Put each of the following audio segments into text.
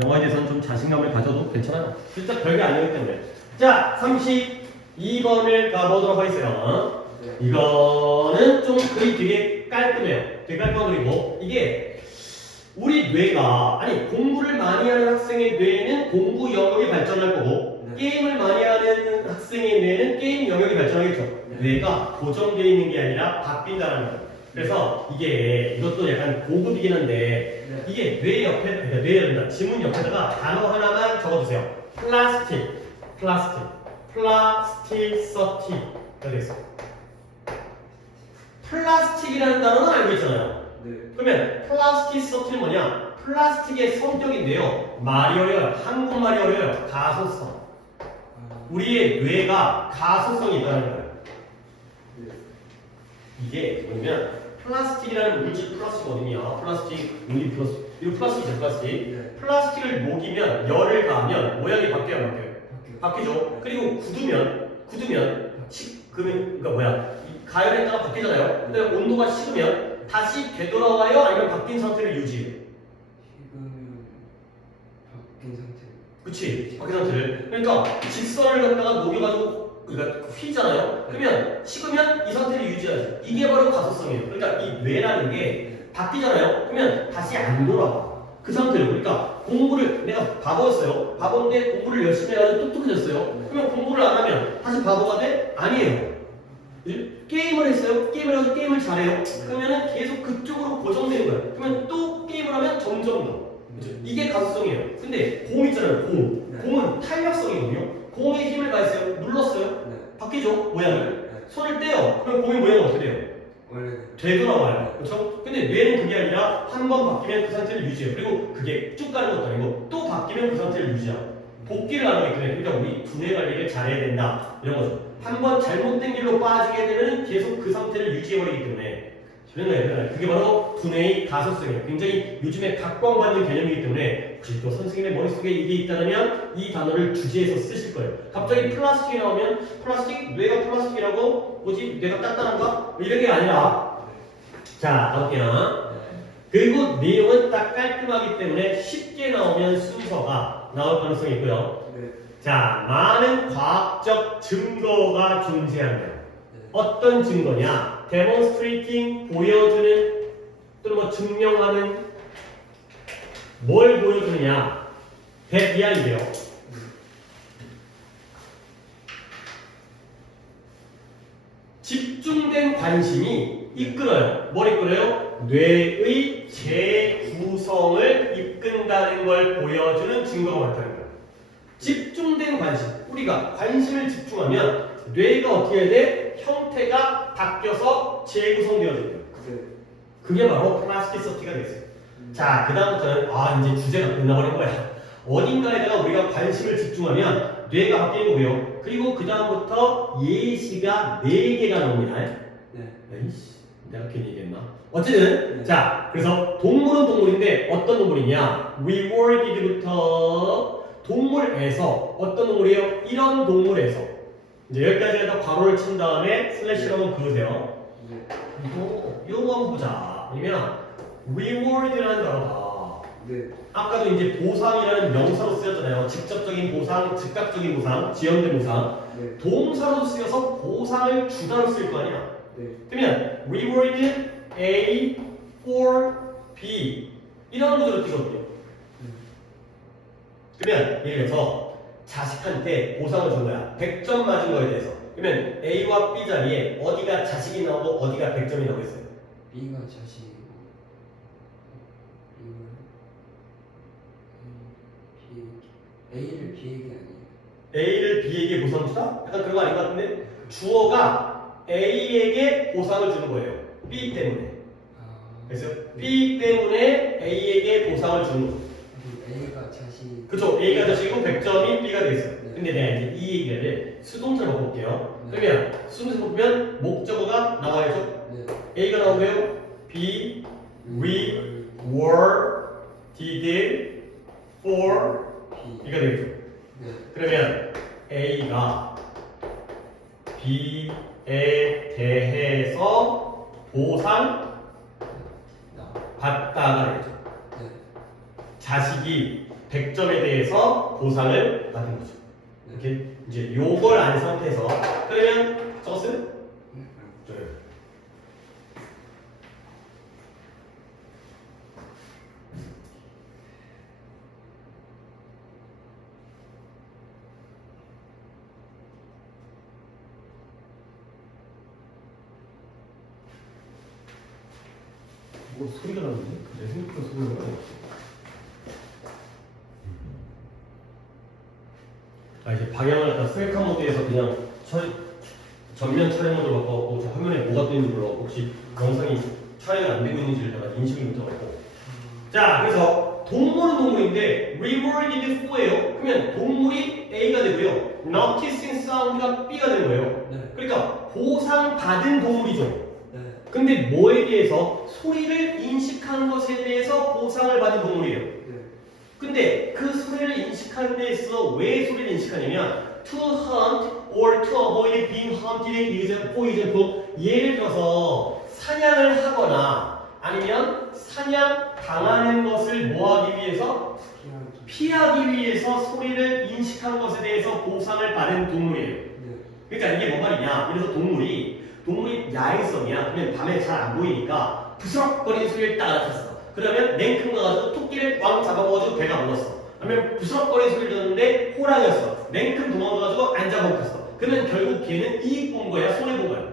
영어에 대해서는 좀 자신감을 가져도 괜찮아요. 진짜 별게 아니기 때문에. 자, 32번을 가보도록 하겠어요. 이거는 좀 그리 되게 깔끔해요. 되게 깔끔한 그리고 이게 우리 뇌가 아니 공부를 많이 하는 학생의 뇌는 공부 영역이 발전할 거고 게임을 많이 하는 학생의 뇌는 게임 영역이 발전하겠죠. 뇌가 고정되어 있는 게 아니라 바뀐다는 거예요. 그래서 이게 이것도 약간 고급이긴 한데 이게 뇌 옆에 그러니까 뇌 지문 옆에다가 단어 하나만 적어주세요. 플라스틱서티가 되겠어요. 플라스틱이라는 단어는 알고 있잖아요. 그러면 플라스틱서티는 뭐냐? 플라스틱의 성격인데요. 말이 어려워요. 한국말이 어려워요. 가소성. 우리의 뇌가 가소성이 있다는 거예요. 이게 뭐냐면 플라스틱이라는 물질 플라스틱 어디냐? 플라스틱, 물리 플라스틱. 이거 플라스틱이죠, 플라스틱. 플라스틱을 녹이면 열을 가하면 모양이 바뀌어요, 바뀌죠. 그리고 굳으면 그러니까 뭐야? 가열했다가 바뀌잖아요. 근데 온도가 식으면 다시 되돌아와요? 아니면 바뀐 상태를 유지해요? 식으면 바뀐 상태. 그치? 바뀐 상태를. 그러니까 직선을 갖다가 녹여가지고 그러니까 휘잖아요. 그러면 식으면 이 상태를 유지하죠. 이게 바로 가소성이에요. 그러니까 이 뇌라는 게 바뀌잖아요. 그러면 다시 안 돌아와. 그 상태로. 그러니까 공부를 내가 바보였어요. 바보인데 공부를 열심히 해가지고 똑똑해졌어요. 그러면 공부를 안 하면 다시 바보가 돼? 아니에요. 게임을 했어요. 게임을 해서 게임을 잘해요. 그러면은 계속 그쪽으로 고정되는 거예요. 그러면 또 게임을 하면 점점 더. 그렇죠? 이게 가소성이에요. 근데 공 있잖아요. 공은 탄력성이거든요. 공에 힘을 가했어요. 눌렀어요. 바뀌죠? 모양을. 손을 떼요. 그럼 공의 모양은 어떻게 돼요? 원래 되돌아와요. 그렇죠? 근데 뇌는 그게 아니라 한 번 바뀌면 그 상태를 유지해요. 그리고 그게 쭉 가는 것도 아니고 또 바뀌면 그 상태를 유지하고 복귀를 안 하기 때문에 그러니까 우리 두뇌 관리를 잘해야 된다. 이런 거죠. 한 번 잘못된 길로 빠지게 되면 계속 그 상태를 유지해버리기 때문에 그게 바로 두뇌의 가소성이에요. 굉장히 요즘에 각광받는 개념이기 때문에 혹시 또 선생님의 머릿속에 이게 있다면 이 단어를 주제에서 쓰실 거예요. 갑자기 플라스틱이 나오면 플라스틱? 뇌가 플라스틱이라고? 뭐지? 뇌가 단단한가? 이런 게 아니라 자, 가볼게요. 그리고 내용은 딱 깔끔하기 때문에 쉽게 나오면 순서가 나올 가능성이 있고요. 자, 많은 과학적 증거가 존재합니다. 어떤 증거냐? demonstrating, 보여주는 또는 뭐 증명하는 뭘 보여주느냐? 대비안인데요. 집중된 관심이 이끌어요. 뭘 이끌어요? 뇌의 재구성을 이끈다는 걸 보여주는 증거가 많다는 거예요. 집중된 관심. 우리가 관심을 집중하면 뇌가 어떻게 해야 돼? 형태가 바뀌어서 재구성되어집니다. 그게 바로 플라스티시티가 됐어요. 자, 그 다음부터는 이제 주제가 끝나버린 거야. 어딘가에다가 우리가 관심을 집중하면 뇌가 바뀌는 거고요. 그리고 그 다음부터 예시가 4개가 나옵니다. 에이씨, 내가 괜히 얘기했나? 어쨌든 자, 그래서 동물은 동물인데 어떤 동물이냐? rewarded부터 동물에서 어떤 동물이에요? 이런 동물에서 이제 여기까지에다 괄호를 친 다음에 슬래시로 한번 그으세요. 이거 한번 보자. 아니면 reward라는 단어가 아까도 이제 보상이라는 명사로 쓰였잖아요. 직접적인 보상, 즉각적인 보상, 지연된 보상. 동사로 쓰여서 보상을 주다로 쓸 거 아니야. 그러면 reward A for B 이런 구조로 뜨거든요. 그러면 예를 들어서 자식한테 보상을 준 거야. 100점 맞은 거에 대해서. 그러면 A와 B 자리에 어디가 자식이 나오고 어디가 100점이 나오겠어요? B가 자식이고 A를 B에게 아니에요. A를 B에게 보상을 주다? 약간 그런 거 아닌 것 같은데? 주어가 A에게 보상을 주는 거예요. B 때문에. 그래서 B 때문에 A에게 보상을 주는 거예요. A가 자식. 그쵸? A가 자식이고 100점이 B가 되겠어요. 근데 내가 이제 이 얘기를 수동태로 바꿔볼게요. 그러면 수동태로 바꾸면 목적어가 나와야죠. A가 나오고요. B, we, were, did, for B가 되겠죠. 그러면 A가 B에 대해서 보상 받다가 되겠죠. 자식이 100점에 대해서 보상을 받은 거죠. 이렇게 이제 요걸 안 상태에서 그러면 적었어요? 네. 뭐 소리가 나는데? 내 생각보다 소리가 나네. 아 이제 방향을 갖다 셀카 모드에서 그냥 전면 촬영 모드로 바꿔갖고 저 화면에 뭐가 뜨는지 몰라 혹시 영상이 촬영이 안 되고 있는지를 내가 인식을 못하고. 자 그래서 동물은 동물인데 rewarded for예요. 그러면 동물이 A가 되고요. noticing sound가 B가 되는 거예요. 네. 그러니까 보상받은 동물이죠. 네. 근데 뭐에 대해서 소리를 인식한 것에 대해서 보상을 받은 동물이에요. 네. 근데 그 소리를 인식하는 데 있어서 왜 소리를 인식하냐면 to hunt or to avoid being hunted for example 예를 들어서 사냥을 하거나 아니면 사냥 당하는 것을 뭐하기 위해서 피하기 위해서 소리를 인식한 것에 대해서 보상을 받은 동물이에요. 네. 그러니까 이게 뭔 말이냐? 그래서 동물이 야행성이야. 그러면 밤에 잘 안 보이니까 부스럭거리는 소리를 딱 알아챘어. 그러면 냉큼 가가지고 토끼를 왕 잡아먹어가지고 배가 먹었어. 그러면 부스럭거리는 소리를 듣는데 호랑이였어. 냉큼 도망가가지고 안 잡아먹혔어. 그러면 결국 걔는 이익 본 거야? 손해 본 거야?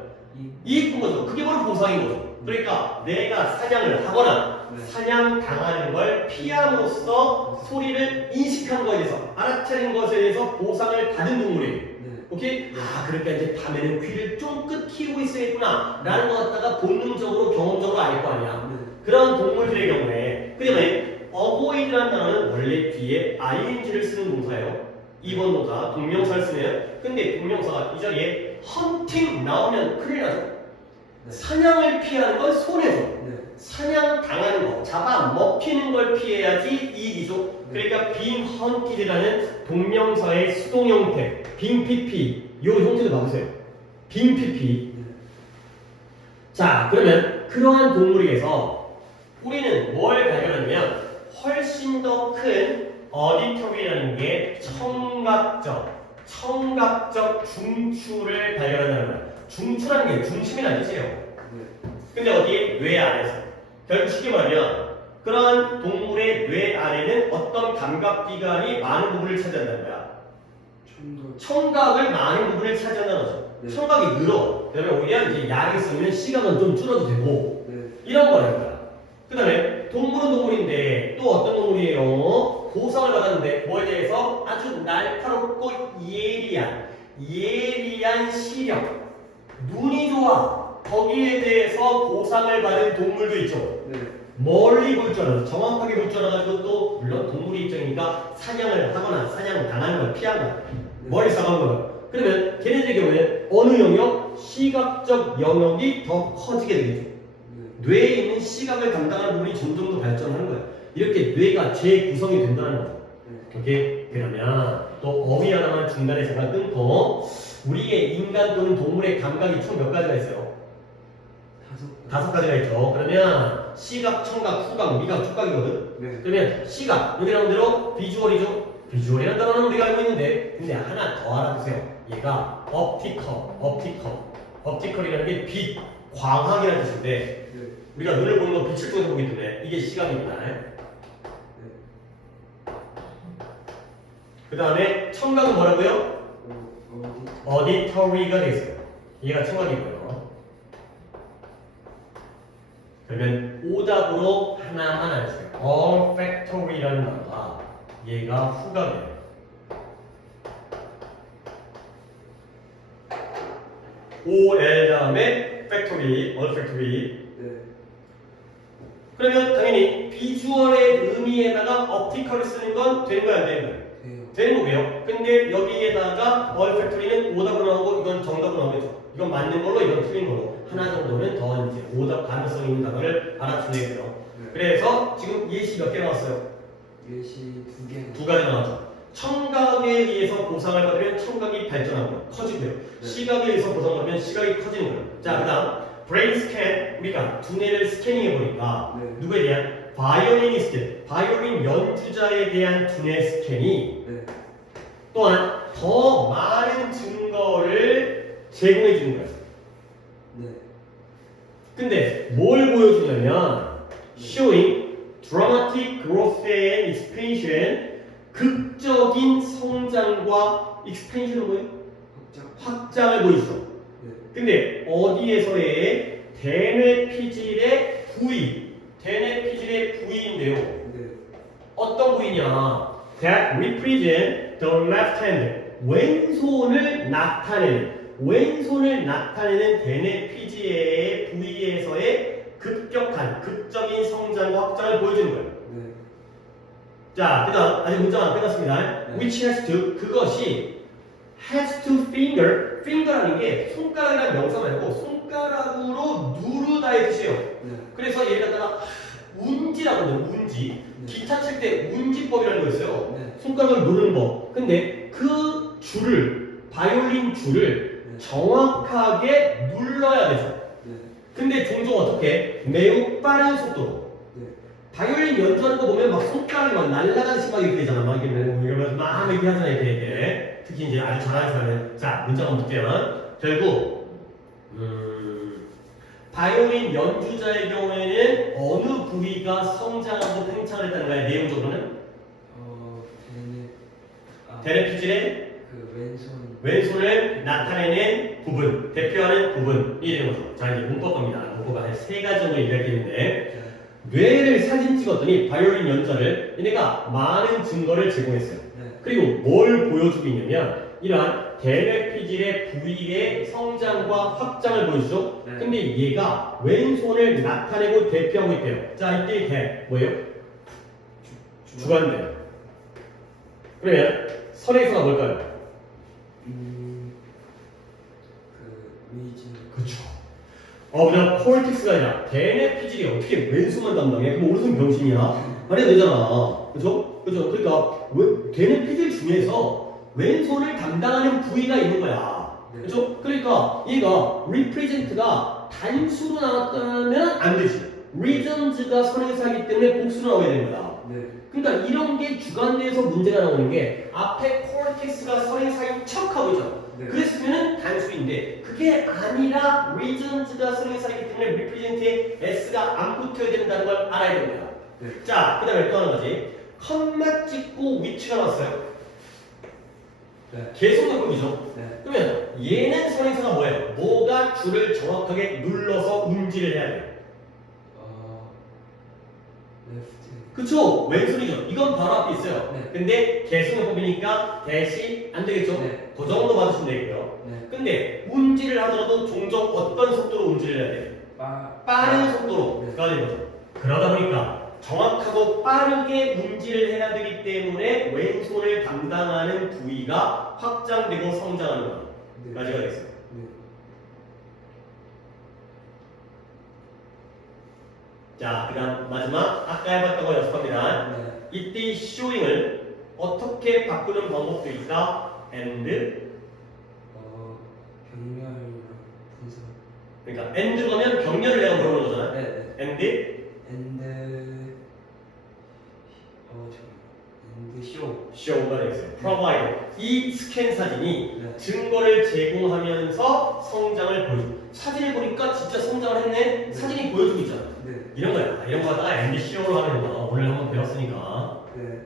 이익 본 거죠. 그게 바로 보상인 거죠. 그러니까 내가 사냥을 하거나 네. 사냥 당하는 걸 피함으로써 소리를 인식한 거에 대해서 알아차린 것에 대해서 보상을 받은 동물이에요. 네. 오케이? 아 그러니까 이제 밤에는 귀를 쫑긋 키우고 있어야겠구나 라는 거 갖다가 본능적으로 경험적으로 알 거 아니야. 네. 그런 동물들의 경우에 그 다음에 avoid라는 단어는 원래 뒤에 ing를 쓰는 동사예요. 2번 동사 동명사를 쓰네요. 근데 동명사가 이 자리에 hunting 나오면 큰일 나죠. 네. 사냥을 피하는 건 손해죠. 네. 사냥 당하는 거, 잡아 먹히는 걸 피해야지 이익이죠. 그러니까 being hunted라는 동명사의 수동 형태, being pp, 요 형태도 봐보세요. being pp. 네. 자, 그러면 그러한 동물에게서 우리는 뭘 발견하냐면 훨씬 더 큰 auditory라는 게 청각적 중추를 발견한다는 거야. 중추라는 게 중심이라는 뜻이에요. 네. 근데 어디에? 뇌 안에서. 결국 쉽게 말하면 그러한 동물의 뇌 안에는 어떤 감각기관이 많은 부분을 차지한다는 거야. 청각을 많은 부분을 차지한다는 거죠. 네. 청각이 늘어. 그다음에 오히려 이제 약이 있으면 시각은 좀 줄어도 되고 네. 이런 거라는 거야. 그 다음에 동물은 동물인데 또 어떤 동물이에요? 보상을 받았는데 뭐에 대해서 아주 날카롭고 예리한 시력, 눈이 좋아. 거기에 대해서 보상을 받은 동물도 있죠. 네. 멀리 볼 줄 알아서 정확하게 볼 줄 알아가지고 또 물론 동물의 입장이니까 사냥을 하거나 사냥 당하는 걸 피하거나 멀리 싸가는 거야. 그러면 걔네들의 경우에 어느 영역? 시각적 영역이 더 커지게 되겠죠. 네. 뇌에 있는 시각을 담당하는 부분이 점점 더 발전하는 거야. 이렇게 뇌가 재구성이 된다는 거죠. 네. 오케이? 그러면 또 어휘 하나만 중간에 잠깐 끊고 우리의 인간 또는 동물의 감각이 총 몇 가지가 있어요? 5가지가 있죠. 그러면 시각, 청각, 후각, 미각, 촉각이거든. 네. 그러면 시각, 여기 나온 대로 비주얼이죠. 비주얼이라는 단어는 우리가 알고 있는데 근데 하나 더 알아두세요. 얘가 optical이라는 게 빛, 광학이라는 뜻인데 네. 우리가 눈을 보는 건 빛을 통해서 보기 때문에 이게 시각입니다. 그 다음에 청각은 뭐라고요? auditory가 되겠어요. 얘가 청각이고요. 그러면 오답으로 하나만 알려주세요. olfactory라는 단어가 얘가 후각이에요. OL 다음에 factory, olfactory. 네. 그러면 당연히 비주얼의 의미에다가 optical을 쓰는 건 되는 거야, 안 되는 거야? 돼요. 되는 거고요. 근데 여기에다가 olfactory는 오답으로 나오고 이건 정답으로 나오겠죠. 이건 맞는 걸로 이건 틀린 걸로 하나 정도는 더 이제 오답 가능성 있는 단어를 알아주네요. 네. 그래서 지금 예시 몇 개 나왔어요? 예시 2개. 2가지 나왔죠. 청각에 의해서 보상을 받으면 청각이 발전하고 커지고요. 네. 시각에 의해서 보상을 받으면 시각이 커지는 거예요. 자, 그다음 브레인 스캔 우리가 두뇌를 스캐닝해 보니까 네. 누구에 대한 바이올리니스트, 바이올린 연주자에 대한 두뇌 스캔이 네. 또한 더 많은 증거를 제공해 주는 거예요. 네. 근데 뭘 보여주냐면 showing dramatic growth and expansion, 극적인 성장과 expansion은 뭐예요? 확장을 보여주죠. 네. 근데 어디에서의 대뇌 피질의 부위, 대뇌 피질의 부위인데요. 네. 어떤 부위냐? That represent the left hand, 왼손을 나타내는 대뇌 피질의 부위에서의 급격한, 극적인 성장과 확장을 보여주는 거예요. 네. 자, 그다음 아직 문장 안 끝났습니다. 네. Which has to, 그것이 has to finger라는 게 손가락이라는 명사 말고 손가락으로 누르다의 뜻이에요. 네. 그래서 얘를 갖다가 운지라고 해요. 운지. 네. 기타 칠 때 운지법이라는 거 있어요. 네. 손가락을 누르는 법. 근데 그 줄을, 바이올린 줄을 네. 정확하게 눌러야 되죠. 네. 근데 종종 어떻게? 매우 빠른 속도로. 네. 바이올린 연주하는 거 보면 막 손가락이 막 날아가듯이 막 이렇게 되잖아. 막 이렇게 이러면서 막 이렇게 하잖아요. 이렇게. 특히 이제 아주 잘하는 사람은. 자, 문제가 볼게요. 결국, 바이올린 연주자의 경우에는 어느 부위가 성장하고 팽창을 했다는 거야, 내용적으로는? 대뇌 피질의 그 왼손을 나타내는 부분, 대표하는 부분이 되는 거죠. 자, 이제 문법 겁니다. 문법가 한 3가지 정도 이야기했는데, 뇌를 사진 찍었더니 바이올린 연주자를 얘네가 많은 증거를 제공했어요. 네. 그리고 뭘 보여주고 있냐면 이러한 대뇌 피질의 부위의 성장과 확장을 보여주죠. 네. 근데 얘가 왼손을 나타내고 대표하고 있대요. 자, 이때 대 뭐예요? 주관대. 그러면 선행사가 뭘까요? 그 위진. 그렇죠. 그냥 콜텍스가 아니라 대뇌 피질이 어떻게 왼손만 담당해? 그럼 오른손 병신이야? 말이 안 되잖아. 그렇죠? 그렇죠. 그러니까 대뇌 피질 중에서 왼손을 담당하는 부위가 있는 거야. 네. 그렇죠? 그러니까 얘가 represent가 단수로 나왔다면 안 되지. reasons가 선행사이기 때문에 복수로 나와야 되는 거야. 네. 그러니까 이런 게 주관대에서 문제가 나오는 게 앞에 콜텍스가 선행사인 척하고 있죠. 네. 그랬으면은 단수인데 그게 아니라 reasons가 선행사이기 때문에 represent에 s가 안 붙어야 된다는 걸 알아야 되는 거야. 네. 자, 그 다음에 또 하나 가지. 컴마 찍고 위치가 나왔어요. 네. 계속문법이죠. 네. 그러면 얘는 선행사가 뭐예요? 뭐가 줄을 정확하게 눌러서 운지를 해야 돼요. 레프트. 그쵸? 왼손이죠. 이건 바로 앞에 있어요. 네. 근데 계속문법이니까 대시 안 되겠죠? 네. 그 정도 받으시면 되고요. 네. 근데 운지를 하더라도 종종 어떤 속도로 운지를 해야 돼요? 빠른 속도로 네. 가야 되는 거죠. 그러다 보니까 정확하고 빠르게 운지를 해야 되기 때문에 왼손을 담당하는 부위가 확장되고 성장하는 거예요. 네. 가지가 되겠어요. 네. 자, 그 다음 마지막 아까 해봤던 거 연습합니다. 네. 이때 showing을 어떻게 바꾸는 방법도 있다. and 병렬이랑 분석. 그러니까 and 가면 병렬을 내가 물어보는 거잖아. 네. 네. and 엔드 쇼. show가 되겠어요. provide. 이 스캔 사진이 네. 증거를 제공하면서 성장을 보여줘. 사진을 보니까 진짜 성장을 했네. 사진이 보여주고 있잖아. 네. 이런 거야. 이런 거 하다가 and show로 하는 거. 오늘 한번 배웠으니까. 네.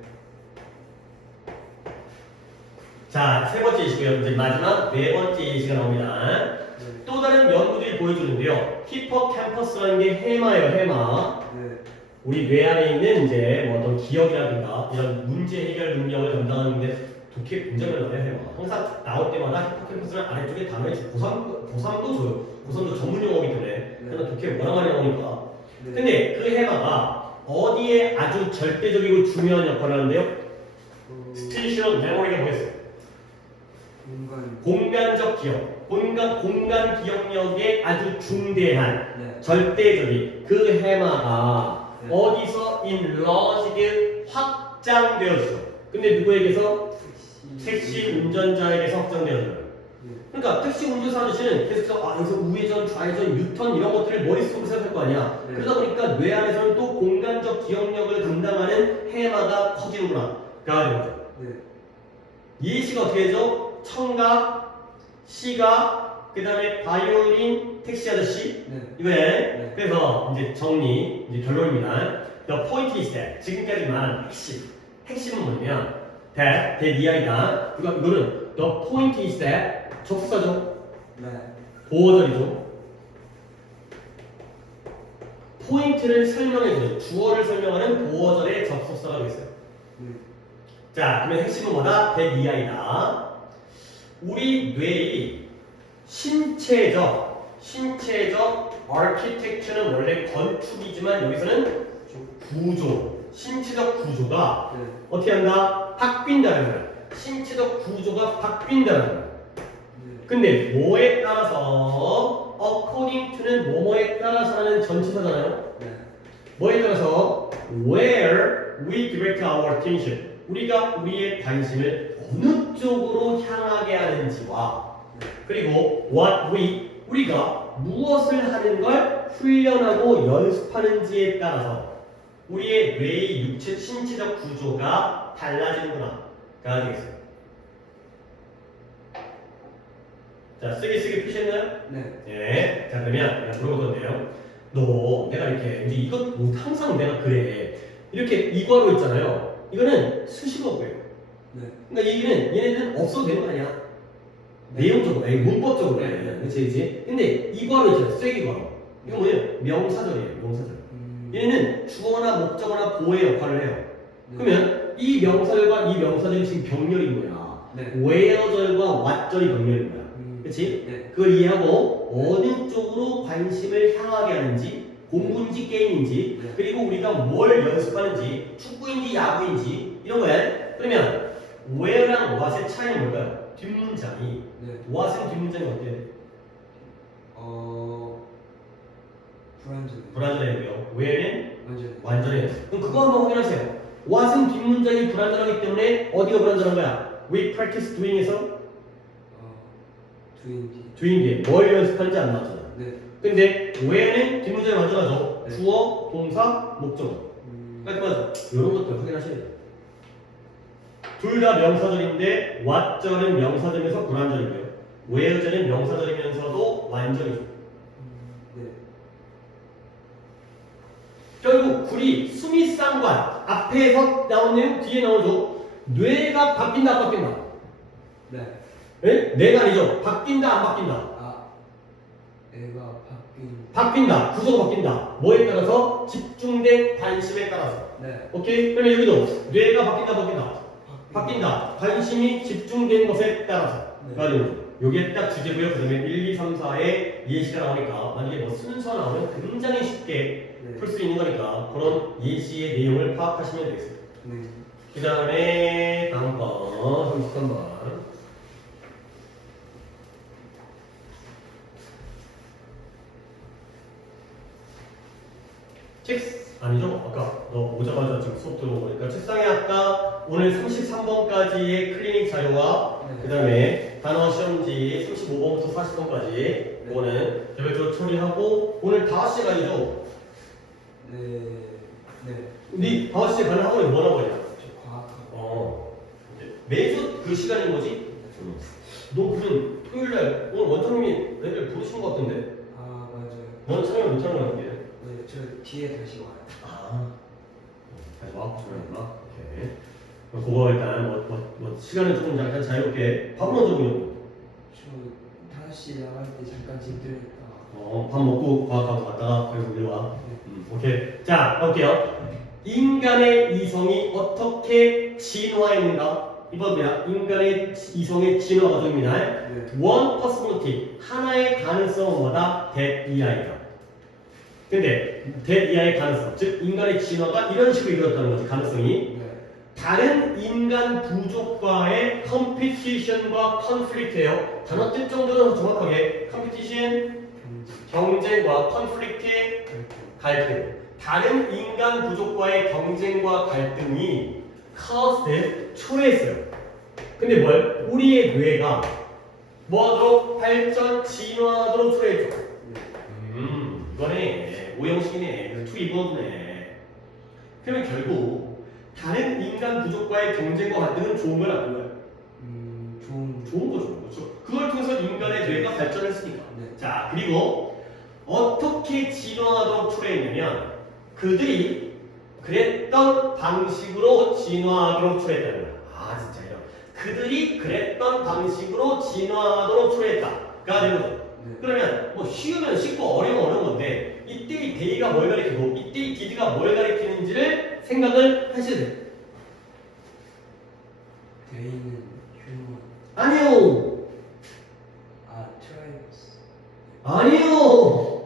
자, 세 번째 예시고요. 이제 마지막 네 번째 예시가 나옵니다. 네. 또 다른 연구들이 보여주는데요. 히포캠퍼스라는 게 해마예요, 해마. 네. 우리 뇌 안에 있는 이제 뭐 어떤 기억이라든가 이런 문제 해결 능력을 담당하는데 독해 굉장히 나와요, 해마. 항상 나올 때마다 히포캠퍼스를 아래쪽에 단어에 고삼도 줘요. 고삼도 전문 용어이기 때문에. 그래서 독해 워낙 많이 나오니까. 네. 근데 그 해마가 어디에 아주 절대적이고 중요한 역할을 하는데요? 스테이션 메모리가 뭐겠어요? 공간적 기억, 공간 기억력에 아주 중대한 네. 절대적인 그 해마가 네. 어디서 enlarged 확장되었어. 근데 누구에게서? 택시 운전자에게서 확장되었어요. 그러니까 택시 운전사 아저씨는 계속해서 여기서 우회전, 좌회전, 유턴 이런 것들을 머릿속으로 생각할 거 아니야. 네. 그러다 보니까 뇌 안에서는 또 공간적 기억력을 담당하는 해마가 커지는구나. 가 되는 거죠. 네. 예시가 어떻게 되죠? 청각, 시각, 그 다음에 바이올린, 택시 아저씨 네. 이거예요. 네. 그래서 이제 정리, 이제 결론입니다. The point is that 지금까지 말한 핵심은 뭐냐면 that 이하이다. 이거는 the point is that 접수사죠. 네. 보어절이죠. 포인트를 설명해주는 주어를 설명하는 보어절의 접속사가 되겠어요. 자, 그러면 핵심은 뭐다? that 이하이다. 우리 뇌의 신체적 아키텍처는 원래 건축이지만 여기서는 구조, 신체적 구조가 네. 어떻게 한다? 바뀐다는 거야. 신체적 구조가 바뀐다는 거야. 네. 근데 뭐에 따라서 according to는 뭐뭐에 따라서라는 전치사잖아요. 네. 뭐에 따라서 where we direct our attention 우리가 우리의 관심을 어느 쪽으로 향하게 하는지와 그리고 what 우리가 무엇을 하는 걸 훈련하고 연습하는지에 따라서 우리의 뇌의 신체적 구조가 달라지는구나 가 되겠어요. 자, 쓰기 표시했나요? 네. 예. 자, 그러면 내가 물어볼 건데요. 내가 이렇게 이제 이것 항상 내가 그래. 이렇게 이과로 있잖아요. 이거는 수식어고요. 네. 그러니까 얘네들은 없어도 되는 거 아니야? 네. 내용적으로, 문법적으로. 네. 그치? 근데 이과로 있잖아요. 쐐기과로. 이거 뭐예요? 명사절이에요. 명사절. 얘네는 주어나 목적어나 보호의 역할을 해요. 그러면 이 명사절과 이 명사절이 지금 병렬인 거야. 네. where절과 what절이 병렬인 거야. 그치? 네. 그걸 이해하고 어느 쪽으로 관심을 향하게 하는지 공부인지 게임인지 네. 그리고 우리가 뭘 연습하는지 축구인지 야구인지 이런 거야. 그러면 where랑 what의 차이는 뭘까요? 뒷문장이 네. what은 뒷문장이 어때야 돼? 불완전해고요. where는 완전. 완전해요. 그럼 그거 한번 확인하세요. what은 뒷문장이 불완전하기 때문에 어디가 불완전한 거야? We practice doing에서 doing에 뭘 연습하는지 안 나왔잖아. 네. 근데 where는 뒷문장이 완전하죠. 네. 주어, 동사, 목적어. 깔끔하죠? 이런 것들 확인하셔야 돼요. 둘 다 명사절인데 what절은 명사절이면서 불완전이고요. where절은 명사절이면서도 완전이죠. 네. 결국 구리, 수미상관 앞에서 나온 내용 뒤에 나오죠. 뇌가 바뀐다 안 바뀐다? 네. 예? 뇌가 아니죠. 바뀐다 안 바뀐다? 애가 바뀐다. 구조가 바뀐다. 뭐에 따라서? 집중된 관심에 따라서. 네. 오케이? 그러면 여기도 뇌가 바뀐다. 바뀐다. 관심이 집중된 것에 따라서. 네. 가지고 요게 딱 주제고요. 그 다음에 1, 2, 3, 4에 예시가 나오니까 만약에 뭐 순서 나오면 굉장히 쉽게 네. 풀 수 있는 거니까 그런 예시의 내용을 파악하시면 되겠습니다. 네. 그 다음에 다음 번 33번 아니죠? 아까 너 오자마자 지금 수업 들어오니까 책상에 아까 오늘 33번까지의 클리닉 자료와 네. 그 다음에 단어 시험지 35번부터 40번까지 이거는 개별적으로 처리하고 오늘 5시에 가야죠? 네. 네. 네 5시에 가는 학원이 뭐라고 하냐? 저 과학하고. 매주 그 시간인 거지? 너 무슨 토요일날 오늘 원장님이 애들 부르신 것 같은데? 맞아요. 넌 참여 못하는 거 같은데? 네. 저 뒤에 다시 와요. 다시 와? 저녁나? 오케이. 그럼 그거 일단 시간은 조금 약간 자유롭게 밥 먼저 보려고. 저 5시 나갈 때 잠깐 집 들렸다. 밥 먹고 과학하고 갔다가 그리고 이리 와. 네. 오케이. 자, 볼게요. 인간의 이성이 어떻게 진화했는가? 이겁니다. 인간의 이성의 진화 과정입니다. 네. One possibility. 하나의 가능성은 뭐다? that 이하이다. 근데 that 이하의 가능성, 즉 인간의 진화가 이런 식으로 이루어졌다는 거지. 가능성이 네. 다른 인간 부족과의 컴피티션과 컨플릭트예요. 단어 뜻 정도는 정확하게 컴피티션, 경쟁과 컨플릭트, 갈등. 다른 인간 부족과의 경쟁과 갈등이 caused 초래했어요. 근데 우리의 뇌가 뭐하도록 발전 진화하도록 초래했죠. 네. 이거네. 오형식이네. 투 이버브네. 그러면 결국 다른 인간 부족과의 경쟁과 갈등은 좋은 건 나쁜 거야? 좋은 거죠. 그렇죠. 그걸 통해서 인간의 뇌가 발전했으니까. 네. 자, 그리고 어떻게 진화하도록 초래했냐면 그들이 그랬던 방식으로 진화하도록 초래했다는 거야. 아, 진짜요. 그들이 그랬던 방식으로 진화하도록 초래했다가 되는 거죠. 네. 그러면 뭐 쉬우면 쉽고 어려우면 어려운 건데 이때 이 데이가 뭘 가리키고 이때 이 디드가 뭘 가리키는지를 생각을 하셔야 돼요. 데이는 휴먼. 아니요. 아, 트라이브스. 아니요.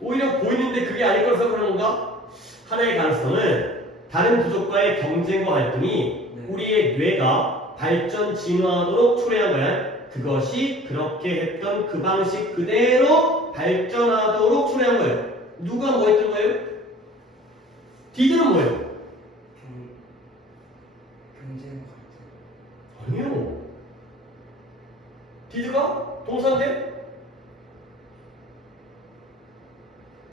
오히려 보이는데 그게 아닐 거라서 그런 건가? 하나의 가능성은 다른 부족과의 경쟁과 갈등이 네. 우리의 뇌가 발전 진화하도록 초래한 거야. 그것이 그렇게 했던 그 방식 그대로 발전하도록 초래한 거예요. 누가 뭐 했던 거예요? 디드는 뭐예요? 경쟁과 갈등. 아니요. 디드가 동사인데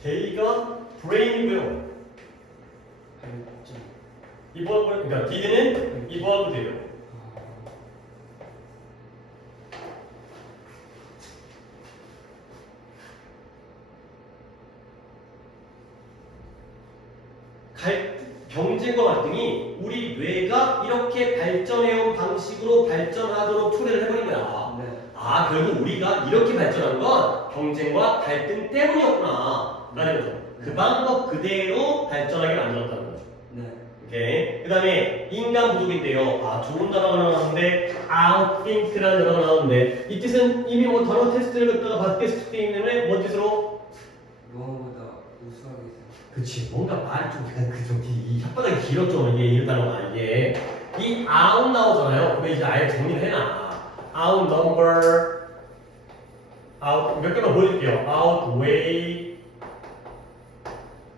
데이가 브레인이고요. 발전. 이거하고 그러니까 디드는 이거하고 돼요. 경쟁과 갈등이 우리 뇌가 이렇게 발전해온 방식으로 발전하도록 초래를 해버린 거야. 네. 아, 결국 우리가 이렇게 발전한 건 경쟁과 갈등 때문이었구나 라는 거죠. 그 방법 그대로 발전하게 만들었다는 거죠. 네. 오케이. 그 다음에 인간 부족인데요. 아, 좋은 단어가 나오는데 outthink라는 단어가 나오는데 이 뜻은 이미 뭐 단어 테스트를 갖다가 받게 숙되어 있는 때문에 뭔 뜻으로? 영어보다 우수하게 생각. 그치, 뭔가 말이 좀 약간 이 혓바닥이 길었죠. 이게 이런 단어가 이게 이 out 나오잖아요. 그러면 이제 아예 정리를 해놔. out number out 몇 개만 보여줄게요. outweigh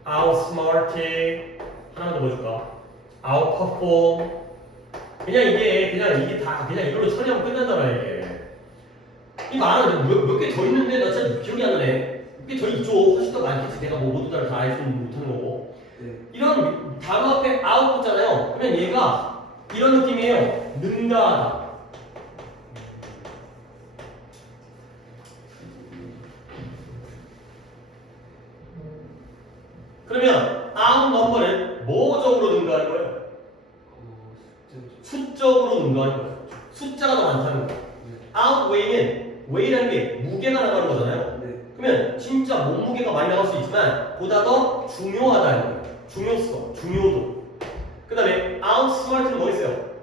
outsmart 하나 더 보여줄까? outperform 그냥 이게 다 그냥 이걸로 처리하면 끝난다라 이게 이 말은 몇 개 더 있는데 나 진짜 기억이 안 나네. 몇 개 더 있죠. 훨씬 더 많겠지. 내가 뭐 모두 다 알지 못하는 거고. 네. 이런 단어 앞에 out 붙잖아요. 그러면 얘가 이런 느낌이에요. 능가하다. 그러면 out 넘버는 뭐적으로 능가하는 거예요? 수적으로 능가하는 거예요. 숫자가 더 많다는 거예요. outweigh는 weigh라는 게 무게가 나가는 거잖아요. 네. 그러면 진짜 몸무게가 많이 나갈 수 있지만 보다 더 중요하다는 거예요. 중요성, 중요도. 그 다음에 outsmart는 뭐 있어요?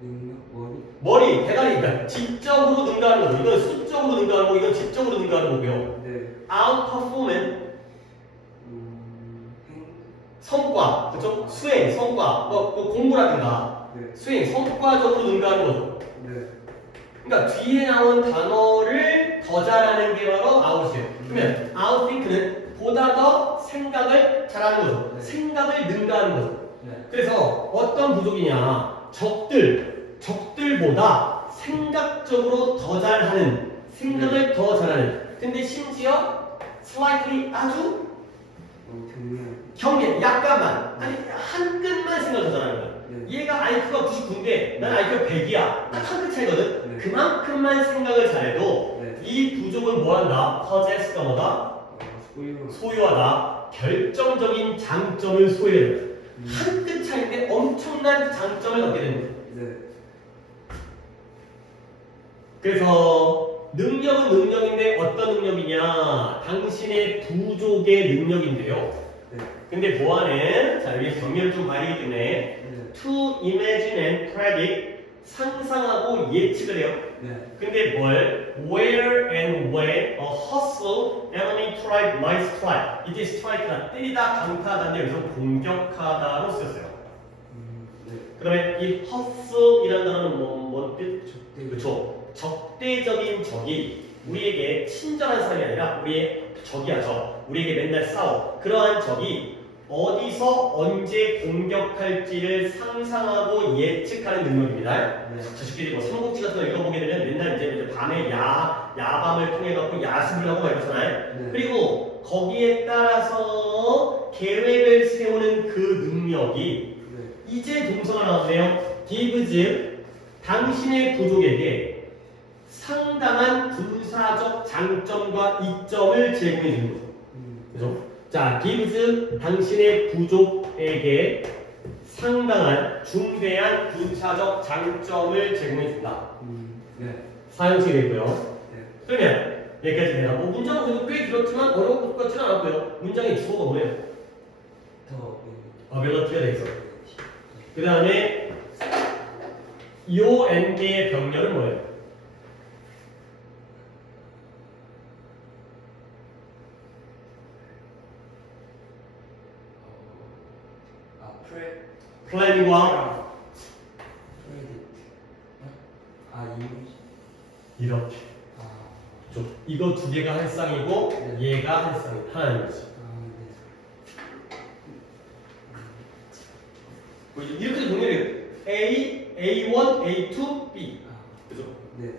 능력 머리. 머리, 대가리, 그러니까 지적으로 능가하는 거죠. 이건 수적으로 능가하는 거고 이건 지적으로 능가하는 거고요. 네. outperform은 행. 성과, 그렇죠? 수행, 성과, 뭐 공부라든가 네. 수행, 성과적으로 능가하는 거죠. 네. 그러니까 뒤에 나온 단어를 더 잘하는 게 바로 out이에요. 그러면 outthink는 보다 더 생각을 잘하는 거죠. 네. 생각을 능가하는 거죠. 네. 그래서 어떤 부족이냐? 적들보다 생각적으로 더 잘하는, 생각을 더 잘하는. 근데 심지어 slightly 아주 경량. 약간만, 아니 한 끗만 생각 더 잘하는 거야. 네. 얘가 IQ가 99인데 난 IQ가 100이야. 딱 한 끗 차이거든. 네. 그만큼만 생각을 잘해도 네. 이 부족은 뭐한다? possess가 뭐다? 소유하다. 결정적인 장점을 소유해요. 한 끗 차이인데 엄청난 장점을 갖게 되는 거예요. 네. 그래서 능력은 능력인데 어떤 능력이냐? 당신의 부족의 능력인데요. 네. 근데 보아는 자 여기 정렬을 좀 봐야기 때문에 네. to imagine and predict 상상하고 예측을 해요. 네. 근데 뭘 where and when a hustle enemy tried might strike 이때 strike가 때리다 강타하다인데 여기서 공격하다로 쓰였어요. 네. 그러면 이 hustle이라는 단어는 뭔 뜻? 적대. 그렇죠. 적대적인 적이 우리에게 친절한 사람이 아니라 우리의 적이야 적. 우리에게 맨날 싸워. 그러한 적이 어디서 언제 공격할지를 상상하고 예측하는 능력입니다. 네. 자식들이 뭐 삼국지 같은 거 읽어보게 되면 맨날 이제 밤에 야밤을 통해 갖고 야습을 하고 막 이러잖아요. 네. 그리고 거기에 따라서 계획을 세우는 그 능력이 네. 이제 동사가 나왔네요. gives 당신의 부족에게 상당한 군사적 장점과 이점을 제공해 주는 거죠. 그죠? 자, gives 당신의 부족에게 상당한 중대한 군사적 장점을 제공해 준다. 네. 사용식이 되고요. 네. 그러면 여기까지 되나? 문장은 그래도 꽤 길었지만 어려운 것 같지는 않았고요. 문장의 주어가 뭐예요? 더. ability가 돼 있어. 그 다음에 요 ND의 병렬은 뭐예요? 플랜과 이렇게. 그렇죠. 이거 두 개가 한 쌍이고 네. 얘가 한 쌍이 하나인 거지. 보이죠? 이렇게 동일해요. A, A1, A2, B. 그죠? 네.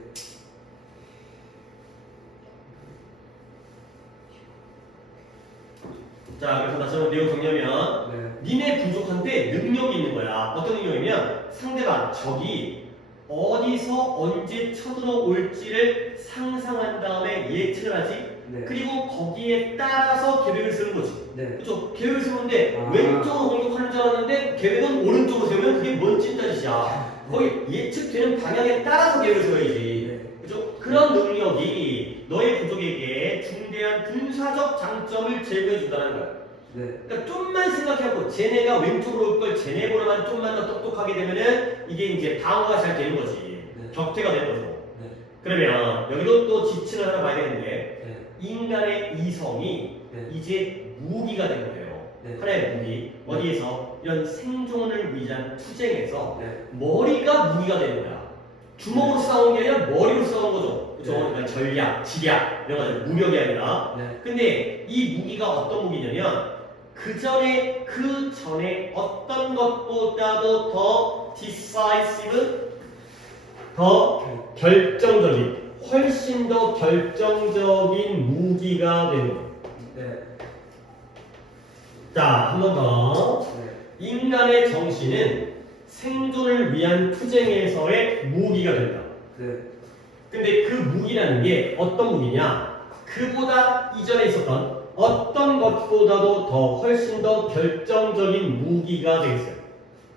자, 그래서 다시 한번 내용 정리하면 네. 니네 부족한데 능력이 있는 거야. 어떤 능력이면 상대방, 적이 어디서 언제 쳐들어올지를 상상한 다음에 예측을 하지. 네. 그리고 거기에 따라서 계획을 쓰는 거지. 네. 그렇죠? 계획을 세우는데 아. 왼쪽으로 공격하는 줄 알았는데 계획은 오른쪽으로 세우면 그게 뭔 찐따짓이야. 거의 예측되는 방향에 따라서 계획을 세워야지. 네. 그죠? 그런 능력이 너의 부족에게 중대한 군사적 장점을 제공해 준다는 거야. 네. 그러니까 좀만 생각해보고 쟤네가 왼쪽으로 올 걸 쟤네보다만 좀만 더 똑똑하게 되면은 이게 이제 방어가 잘 되는 거지. 네. 격퇴가 되는 거죠. 네. 그러면 여기도 또 지칭을 하나 봐야 되는데 네. 인간의 이성이 네. 이제 무기가 된 거예요. 네. 하나의 무기. 어디에서? 이런 생존을 위한 투쟁에서 네. 머리가 무기가 되는 거야. 주먹으로 싸우는 게 아니라 머리로 싸우는 거죠. 그죠? 네. 그러니까 전략, 지략 이런 거죠. 무력이 아니라. 네. 근데 이 무기가 어떤 무기냐면 그 전에 어떤 것보다도 더 decisive, 더 결정적인, 훨씬 더 결정적인 무기가 되는 거예요. 네. 자, 한 번 더. 네. 인간의 정신은 생존을 위한 투쟁에서의 무기가 된다. 네. 근데 그 무기라는 게 어떤 무기냐? 그보다 이전에 있었던 어떤 것보다도 더 훨씬 더 결정적인 무기가 되겠어요.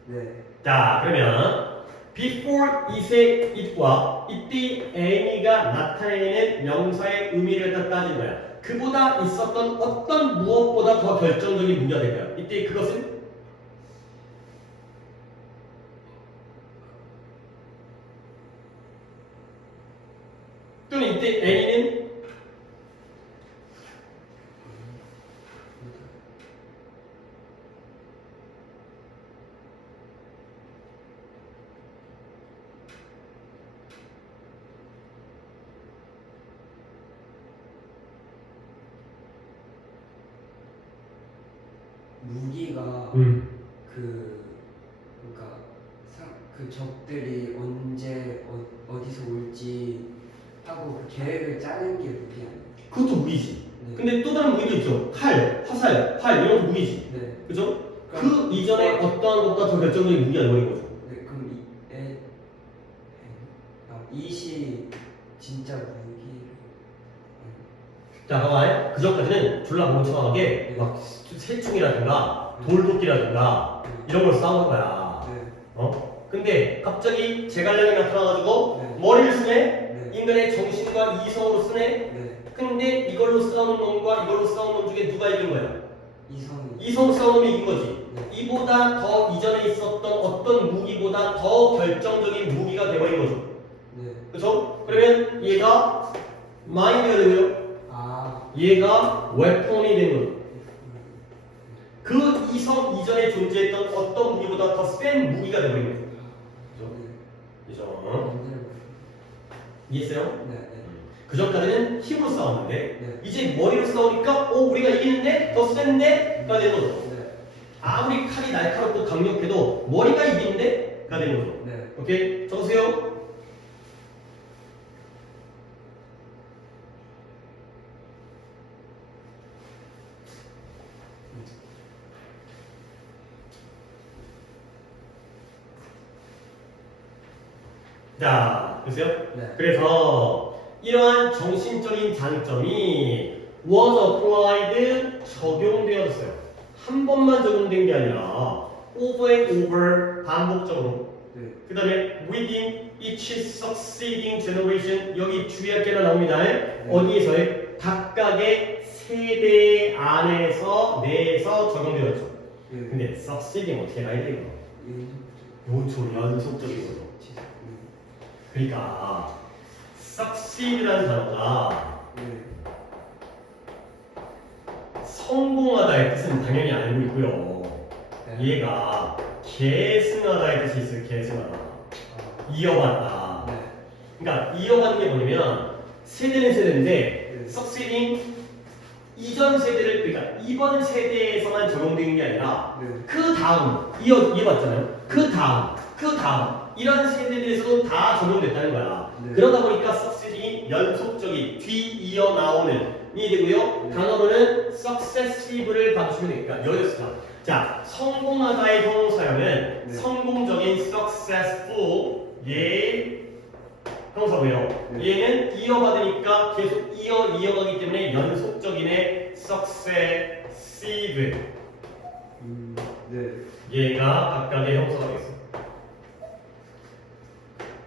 네. 자, 그러면 before it의 it과 이때 any가 나타내는 명사의 의미를 갖다 따진 거야. 그보다 있었던 어떤 무엇보다 더 결정적인 무기가 될 거야. 이때 그것은 또는 이때 any는 무기가 그러니까 그 적들이 언제 어디서 올지 하고 그 계획을 짜는 게 무기 아니에요? 그것도 무기지. 네. 근데 또 다른 무기도 있죠. 칼, 화살, 활 이런 것도 무기지. 네. 그죠? 그 이전에 어떠한 것보다 더 결정적인 무기가 되는 거죠. 네. 그럼 이시 진짜 무기. 자, 봐봐요. 그 전까지는 졸라 멍청하게 네. 막 새총이라든가 돌도끼라든가 이런 걸 싸우는 거야. 네. 어? 근데 갑자기 제갈량이 나타나가지고 네. 머리를 쓰네? 네. 인간의 정신과 이성으로 쓰네? 네. 근데 이걸로 싸우는 놈과 이걸로 싸우는 놈 중에 누가 이긴 거야? 이성이. 이성 싸우는 놈이 이긴 거지. 네. 이보다 더 이전에 있었던 어떤 무기보다 더 결정적인 무기가 돼버린 거죠. 네. 그렇죠? 그러면 얘가 마인드가 되고요. 아. 얘가 웨폰이 된 거죠. 그 이성 이전에 존재했던 어떤 무기보다 더 센 무기가 되버린 거죠. 그죠? 네. 그죠? 네. 이해했어요? 네. 네. 그전까지는 힘으로 싸웠는데 네. 이제 머리로 싸우니까 우리가 이기는데 더 센데가 되는 거죠. 네. 아무리 칼이 날카롭고 강력해도 머리가 이기는데가 되는 거죠. 네. 오케이? 적으세요. 자, 보세요. 네. 그래서 이러한 정신적인 장점이 was applied 적용되었어요. 한 번만 적용된 게 아니라 over and over 반복적으로. 네. 그 다음에 within each succeeding generation 여기 주의할 게 하나 나옵니다. 어디에서의 각각의 세대 안에서 내에서 적용되었죠. 네. 근데 succeeding 어떻게 가야 돼요? 연속. 요초 연속적인 거죠. 지속. 그러니까 succeed라는 단어가 네. 성공하다의 뜻은 당연히 알고 있고요. 네. 얘가 계승하다의 뜻이 있어요. 계승하다. 이어받다. 네. 그러니까 이어받는 게 뭐냐면 세대는 세대인데 네. succeeding 이전 세대를 그러니까 이번 세대에서만 적용되는 게 아니라 네. 그 다음 이어봤잖아요. 그 다음 이런 세대들에서도 다 적용됐다는 거야. 네. 그러다 보니까 succeeding이 연속적인 뒤이어 나오는 이 되고요. 네. 단어로는 successive를 봐주시면 되니까 여기서 자 성공하다의 형용사형은 네. 성공적인 successful 예 형사고요. 네. 얘는 이어받으니까 계속 이어가기 때문에 연속적인의 successive 네. 얘가 각각의 형사가 되겠습니다.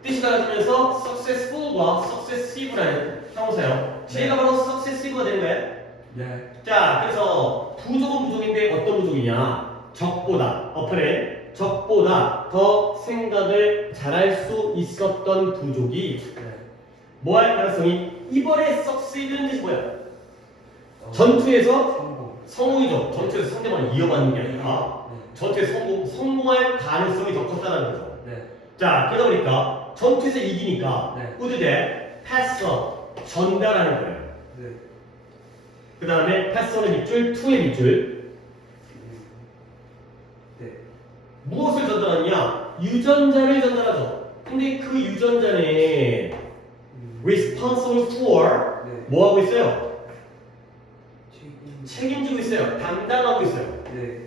뜻이 달라지면서 successful과 successive라는 형사요. 뒤에가 바로 successive가 되는 거예요. 네. 자, 그래서 부족은 부족인데 어떤 부족이냐? 적보다, 어플은 적보다 더 생각을 잘할 수 있었던 부족이 네. 뭐 할 가능성이 이번에 succeed는 뜻이 뭐야? 어, 전투에서 성공. 성공이죠. 전투에서 상대방을 이어받는 게 아니라 네. 전투에서 성공할 가능성이 더 컸다는 거죠. 네. 자, 그러다 보니까 전투에서 이기니까 네. 우드대 패서 전달하는 거예요. 네. 그 다음에 패서는 밑줄, 투의 밑줄. 네. 무엇을 전달하느냐? 유전자를 전달하죠. 근데 그 유전자는 responsible for 네. 뭐 하고 있어요? 책임. 책임지고 있어요. 담당하고 있어요. 네.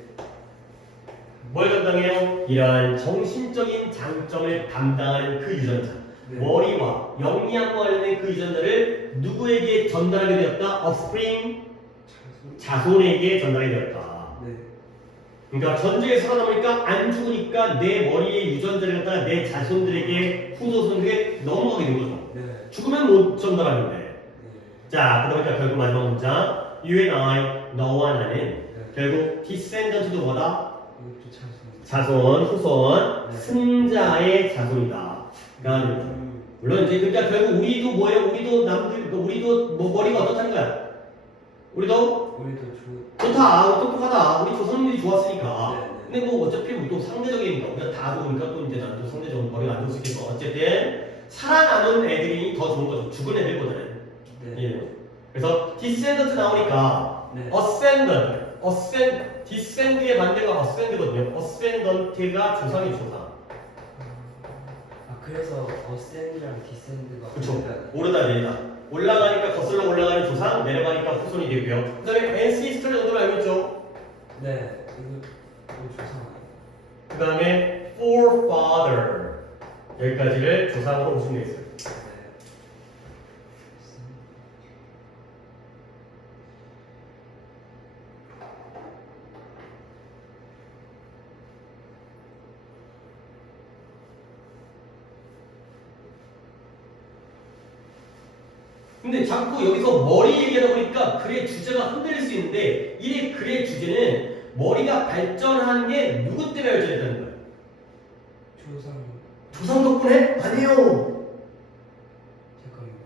뭘 담당해요? 이러한 정신적인 장점을 담당하는 그 유전자. 네. 머리와 영양과 관련된 그 유전자를 누구에게 전달하게 되었다? offspring 자손에게 전달하게 되었다. 네. 그러니까 전쟁에 살아남으니까 안 죽으니까 내 머리의 유전자를 갖다가 내 자손들에게 후손들에게 넘어가게 된 거죠. 네. 죽으면 못 전달하는데. 네. 자, 그러니까 결국 마지막 문장 you and I, 너와 나는 네. 결국 descendant도 뭐다? 이것도 자손. 자손, 후손, 네. 승자의 자손이다. 그러니까 물론 이제 그러니까 결국 우리도 뭐예요? 우리도 뭐 머리가 어떻다는 거야? 우리도 좋다, 똑똑하다. 우리 조상님들이 좋았으니까. 네, 근데 뭐 어차피 우리 또 상대적인 거, 우리가 다 좋으니까 또 이제 나도 상대적으로 머리가 안 좋을 수 있겠고 어쨌든 살아남은 애들이 더 좋은 거죠. 죽은 애들보다는. 네. 예. 그래서 descendant 나오니까 네. descend의 반대가 ascend거든요. ascendant가 조상이 조상. 아 그래서 어센드랑 디센드가 그렇죠. 오르다 내리다. 올라가니까 거슬러 올라가는 조상, 내려가니까 후손이 되고요. 그다음에 ancestor 정도를 알고 있죠. 네. 이거 조상아요. 그다음에 forefather 여기까지를 조상으로 보시면 되겠어요. 네. 근데 자꾸 여기서 머리 얘기하다 보니까 글의 주제가 흔들릴 수 있는데 이 글의 주제는 머리가 발전한 게 누구 때문에 발전했다는 거예요? 조상. 조상 덕분에? 아니에요. 잠깐만요.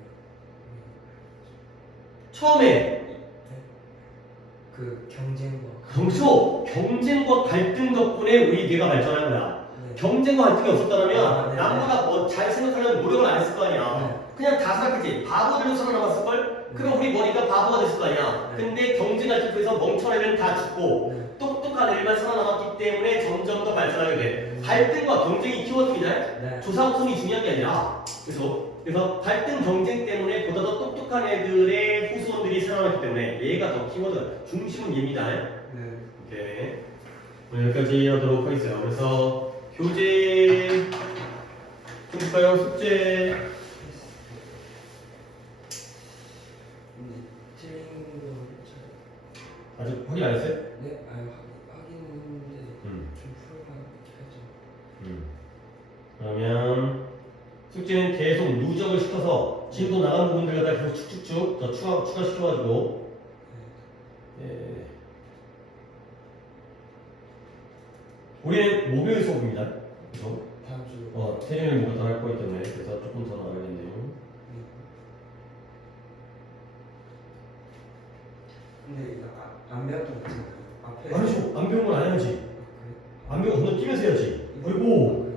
처음에 그 경쟁과. 경쟁과 갈등 덕분에 우리 뇌가 발전한 거야. 네. 경쟁과 갈등이 없었다면 아, 네, 남보다 뭐 잘 생각하려는 노력을 안 했을 거 아니야. 네. 그냥 다스락했지. 바보들로 살아남았을걸? 그럼 우리 머리가 바보가 됐을 거 아니야. 네. 근데 경쟁할 쪽에서 멍청한 애들은 다 죽고 네. 똑똑한 애들만 살아남았기 때문에 점점 더 발전하게 돼. 갈등과 경쟁이 키워드이잖아요. 네. 조사구성이 중요한 게 아니라 그래서 갈등 경쟁 때문에 보다 더 똑똑한 애들의 후손들이 살아남기 때문에 얘가 더 키워드가 중심은 얘입니다. 네. 오케이. 오늘 여기까지 하도록 하겠어요. 그래서 교재 좀 볼까요? 숙제 틀린 거 아직 확인 안 했어요? 네, 확인했는데 좀 풀어봐야죠. 그러면 숙제는 계속 누적을 시켜서 진도 나간 부분들 갖다 계속 축축축 더 추가시켜가지고 예. 우리는 목요일 수업입니다. 그래서 다음 주. 태경이 뭐가 더 할 거기 때문에 그래서 조금 더 나가야겠네요. 근데 이거 안 배웠던 거 같은데요? 앞에. 아니죠. 안 배운 건 안 해야지. 아, 안 배운 건 건너뛰면서 해야지. 그래요? 그리고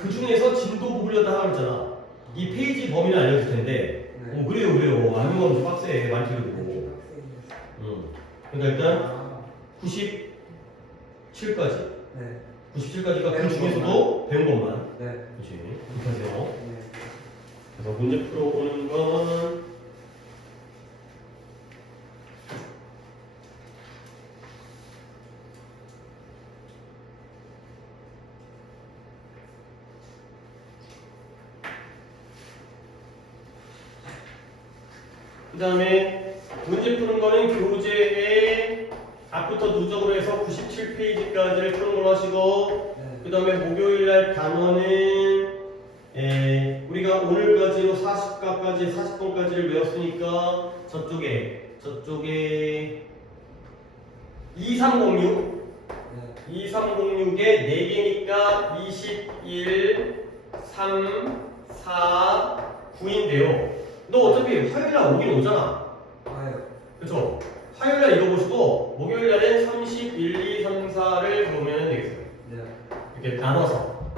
그 중에서 진도 부분을 다 하랬잖아. 이 페이지 범위는 알려줄 텐데. 네. 그래요. 안 배운 건좀 빡세. 많이 틀리고. 그러니까 일단 97까지. 네. 97까지가 그 배운 중에서도 배운 것만. 네. 그렇지. 그렇게 하세요. 네. 그래서 문제 풀어보는 건 그 다음에 문제 푸는 거는 교재에 앞부터 누적으로 해서 97페이지까지를 푸는 걸로 하시고 네. 그 다음에 목요일날 단원은 우리가 오늘까지로 40번까지를 외웠으니까 저쪽에 2306 네. 2306에 4개니까 21, 3, 4, 9인데요. 너 어차피 화요일날 오긴 오잖아. 아요. 그쵸? 화요일날 이거 보시고 목요일날은 30, 1, 2, 3, 4를 보면 되겠어요. 네. 이렇게 나눠서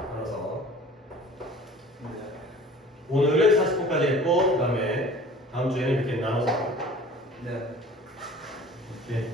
네. 오늘은 40분까지 했고 그 다음에 다음 주에는 이렇게 나눠서 네. 이렇게